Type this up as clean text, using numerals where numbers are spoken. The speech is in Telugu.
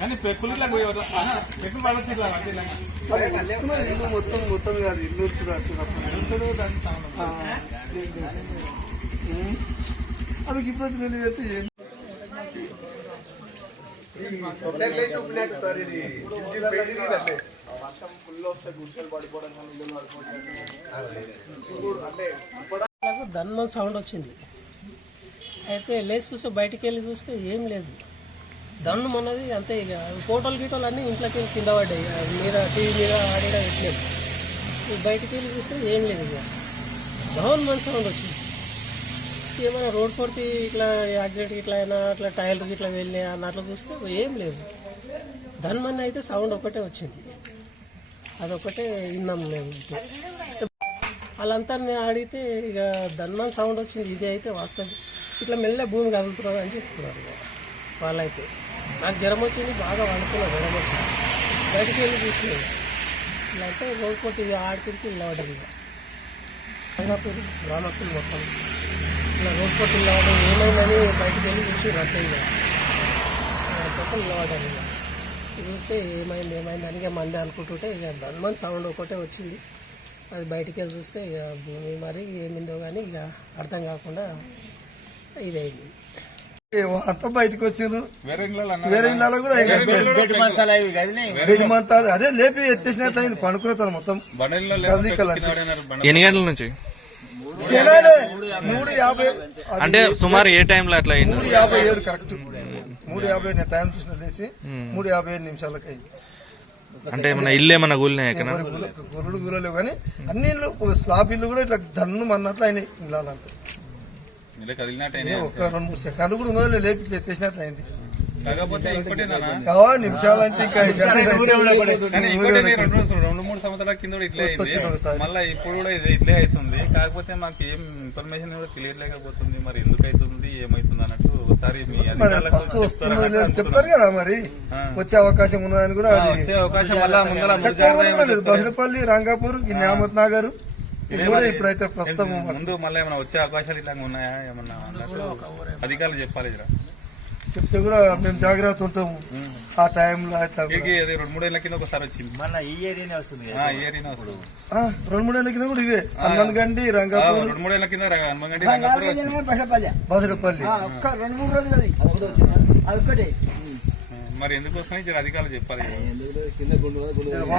కానీ పెక్కులు పడచ్చు ఇల్లు మొత్తం కాదు ఇల్లు అవి ఇప్పుడు వెళ్ళి పెడితే ధన్మ సౌండ్ వచ్చింది. అయితే లేచి చూస్తే బయటికి వెళ్ళి చూస్తే ఏం లేదు. దన్ను అన్నది అంతే. ఇక ఫోటోలు గీటోలు అన్నీ ఇంట్లోకి కింద పడ్డాయి. మీద టీవీ మీద ఆడినా ఎట్లేదు. బయటికి వెళ్ళి చూస్తే ఏం లేదు. ఇక ధవన్ మన సౌండ్ వచ్చింది. ఏమైనా రోడ్ కొడితే ఇట్లా యాక్సిడెంట్ ఇట్లా అయినా అట్లా టైర్లు ఇట్లా వెళ్ళినాయి అన్నట్లు చూస్తే ఏం లేదు. ధన్మన్ అయితే సౌండ్ ఒకటే వచ్చింది. అదొకటే విన్నాం మేము. వాళ్ళంతా అడిగితే ఇక ధన్మన్ సౌండ్ వచ్చింది. ఇది అయితే వాస్తవం. ఇట్లా మెల్ల భూమి కదులుతున్నారు అని చెప్తున్నారు వాళ్ళైతే. నాకు జ్వరం వచ్చింది, బాగా వండుకున్నా. జ్వరం వచ్చింది, బయటికి వెళ్ళి చూసినాయి. ఇలా అంటే రోడ్ కొట్టి ఆడికి ఇలా పడ్డది. ఇక రంగాపూర్ గ్రామస్తులు మొత్తం ఇలా రోడ్ కొట్టి ఇలా పడ్డది. ఏమైందని బయటికి వెళ్ళి చూసి అట్లా మొత్తం ఇలా పడ్డారు. ఇక చూస్తే ఏమైంది అని ఇక మంది అనుకుంటుంటే ఇక ధన్మన్ సౌండ్ ఒకటే వచ్చింది. అది బయటికి వెళ్ళి చూస్తే ఇక భూమి మరి ఏమిందో కానీ ఇక అర్థం కాకుండా ఇదైంది. అంతా బయటకు వచ్చిండ్రు. వేరే ఇళ్ళలో కూడా అదే లేపి ఎత్తేసినట్టు అయింది. పనుకునే మొత్తం ఎన్ని గంటల నుంచి 3:50 అంటే సుమారు ఏ టైంలో అట్లా 3:57 కరెక్ట్. 3:50 నేను టైం చూసిన లేచి 3:57 నిమిషాలకు అయింది. అంటే ఏమన్నా ఇల్లు ఏమన్నా కూలినాయి? గురుడు కూరలేవు కానీ అన్ని ఇల్లు స్లాబ్ ఇల్లు కూడా ఇట్లా దన్ను అన్నట్లు అయినాయి. ఇళ్ళంతా ఒక 2-3 సెకండ్లు కూడా ఉన్నదో లేపి ఇట్లా ఎత్తేసినట్లు అయింది. నిమిషాలంటే ఇంకా 2-3 సంవత్సరాల కింద ఇట్లా అయింది. మళ్ళీ ఇప్పుడు కూడా ఇది ఇట్లే అవుతుంది. కాకపోతే మాకు ఏం ఇన్ఫర్మేషన్ కూడా తెలియలేకపోతుంది. మరి ఎందుకు అవుతుంది ఏమైతుంది అన్నట్టు ఒకసారి చెప్తారు కదా. మరి వచ్చే అవకాశం ఉన్నదని కూడా వచ్చే అవకాశం వల్ల బహిరపల్లి, రంగాపూర్, న్యామత్ నగర్ ఇప్పుడైతే ప్రస్తుతం ముందు మళ్ళీ ఏమైనా వచ్చే అవకాశాలు ఇట్లా ఉన్నాయా ఏమన్నా అన్నట్టు అధికారులు చెప్పాలి. చెప్తే కూడా మేము జాగ్రత్త ఉంటాము. ఆ టైంలో 2-3 ఏళ్ల కింద ఒకసారి వచ్చింది. ఈ ఏరియానే వస్తుంది. 2-3 ఏళ్ల కింద కూడా ఇవే హనుమన్గండి, రంగాపూర్. 2-3 ఏళ్ల కింద హనుమన్గండి, బసిరపల్లి. మరి ఎందుకు వస్తున్నాయి అధికారులు చెప్పాలి.